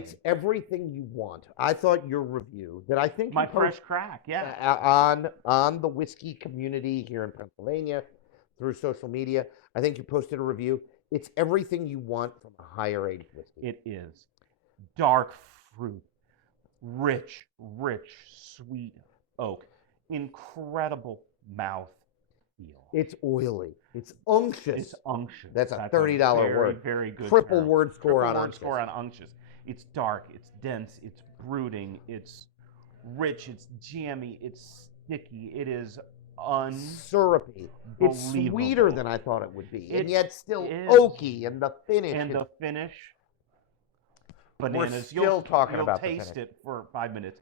It's everything you want. I thought your review that I think My you fresh posted crack, yeah. on the whiskey community here in Pennsylvania through social media. I think you posted a review. It's everything you want from a higher aged whiskey. It is dark fruit, rich, sweet oak, incredible mouth feel. It's oily. It's unctuous. It's unctuous. That's a That's $30 very, word. very good Triple term. word score Triple on word unctuous. score on unctuous. It's dark. It's dense. It's brooding. It's rich. It's jammy. It's sticky. It is syrupy. It's sweeter unbelievable. than I thought it would be, and It yet still is. oaky. And the finish. And the finish, We're bananas. still talking You'll about the taste finish. it for 5 minutes.